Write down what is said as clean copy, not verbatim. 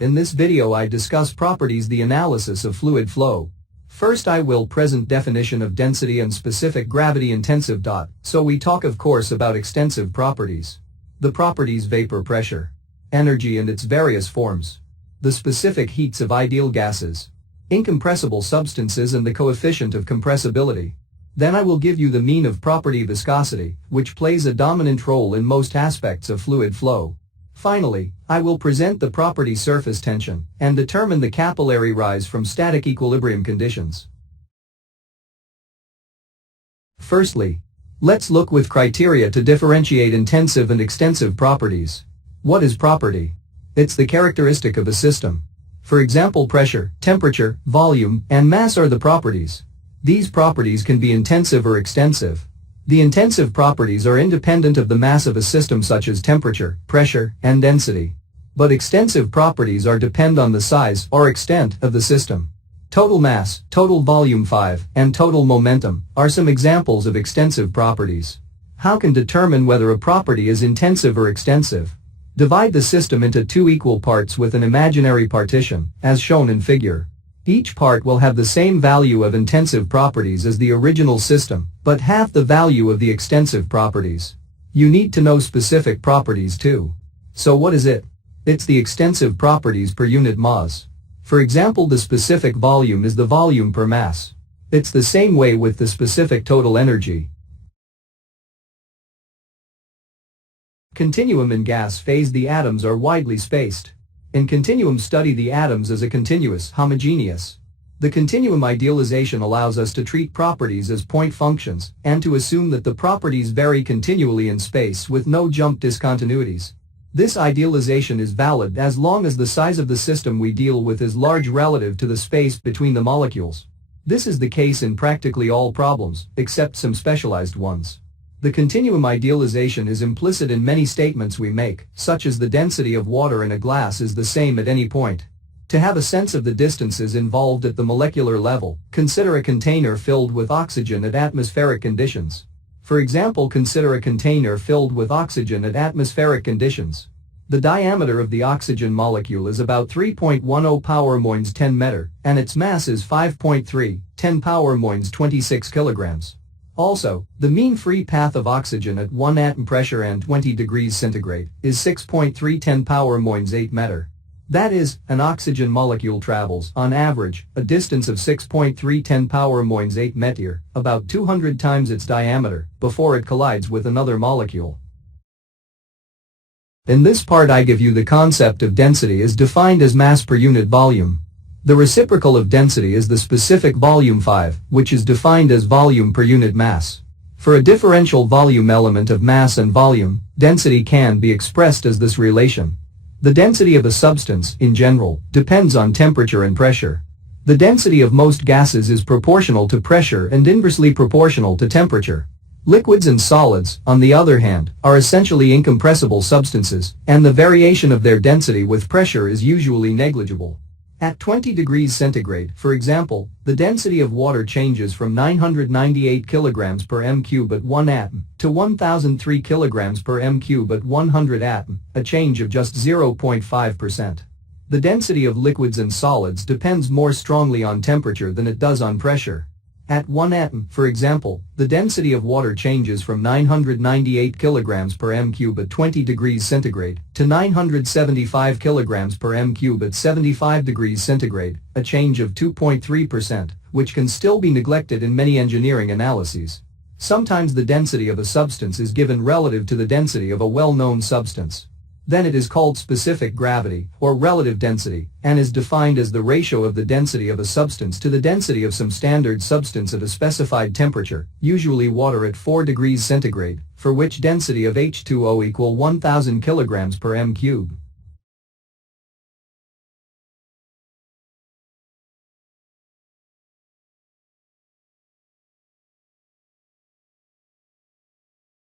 In this video I discuss properties the analysis of fluid flow. First I will present definition of density and specific gravity intensive. So we talk of course about extensive properties. The properties vapor pressure, energy and its various forms, the specific heats of ideal gases, incompressible substances and the coefficient of compressibility. Then I will give you the mean of property viscosity, which plays a dominant role in most aspects of fluid flow. Finally, I will present the property surface tension and determine the capillary rise from static equilibrium conditions. Firstly, let's look with criteria to differentiate intensive and extensive properties. What is property? It's the characteristic of a system. For example, pressure, temperature, volume, and mass are the properties. These properties can be intensive or extensive. The intensive properties are independent of the mass of a system such as temperature, pressure, and density. But extensive properties depend on the size or extent of the system. Total mass, total volume 5, and total momentum are some examples of extensive properties. How can determine whether a property is intensive or extensive? Divide the system into two equal parts with an imaginary partition, as shown in figure. Each part will have the same value of intensive properties as the original system, but half the value of the extensive properties. You need to know specific properties too. So what is it? It's the extensive properties per unit mass. For example, the specific volume is the volume per mass. It's the same way with the specific total energy. Continuum in gas phase the atoms are widely spaced. In continuum study the atoms as a continuous, homogeneous. The continuum idealization allows us to treat properties as point functions and to assume that the properties vary continually in space with no jump discontinuities. This idealization is valid as long as the size of the system we deal with is large relative to the space between the molecules. This is the case in practically all problems, except some specialized ones. The continuum idealization is implicit in many statements we make, such as the density of water in a glass is the same at any point. To have a sense of the distances involved at the molecular level, consider a container filled with oxygen at atmospheric conditions. For example, consider a container filled with oxygen at atmospheric conditions. The diameter of the oxygen molecule is about 3.10 power moins 10 meter, and its mass is 5.3, 10 power moins 26 kilograms. Also, the mean free path of oxygen at 1 atom pressure and 20 degrees centigrade is 6.3 10 power moins 8 meter. That is, an oxygen molecule travels, on average, a distance of 6.3 10 power moins 8 meter, about 200 times its diameter, before it collides with another molecule. In this part I give you the concept of density as defined as mass per unit volume. The reciprocal of density is the specific volume 5, which is defined as volume per unit mass. For a differential volume element of mass and volume, density can be expressed as this relation. The density of a substance, in general, depends on temperature and pressure. The density of most gases is proportional to pressure and inversely proportional to temperature. Liquids and solids, on the other hand, are essentially incompressible substances, and the variation of their density with pressure is usually negligible. At 20 degrees centigrade, for example, the density of water changes from 998 kilograms per m³ at 1 atom to 1003 kilograms per m³ at 100 atom, a change of just 0.5%. The density of liquids and solids depends more strongly on temperature than it does on pressure. At 1 atom, for example, the density of water changes from 998 kilograms per m³ at 20 degrees centigrade to 975 kilograms per m³ at 75 degrees centigrade, a change of 2.3%, which can still be neglected in many engineering analyses. Sometimes the density of a substance is given relative to the density of a well-known substance. Then it is called specific gravity, or relative density, and is defined as the ratio of the density of a substance to the density of some standard substance at a specified temperature, usually water at 4 degrees centigrade, for which density of H2O equal 1000 kilograms per m³.